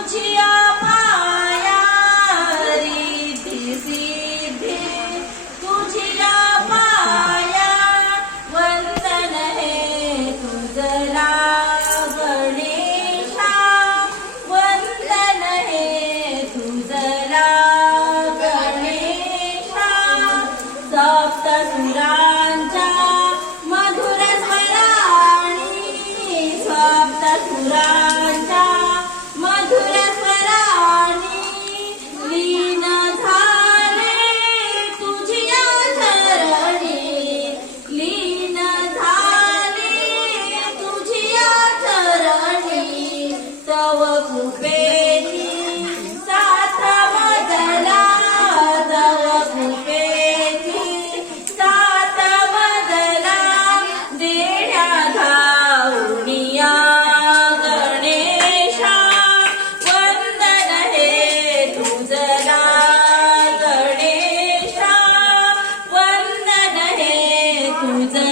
तुझिया माया रीती सिद्धी तुझिया माया वंदन हे तुझला गणेशा वंदन हे तुझला गणेशा सप्तसुरांच्या मधुर स्वराणी सप्तसुरा गणेशा वंदन हे तुझला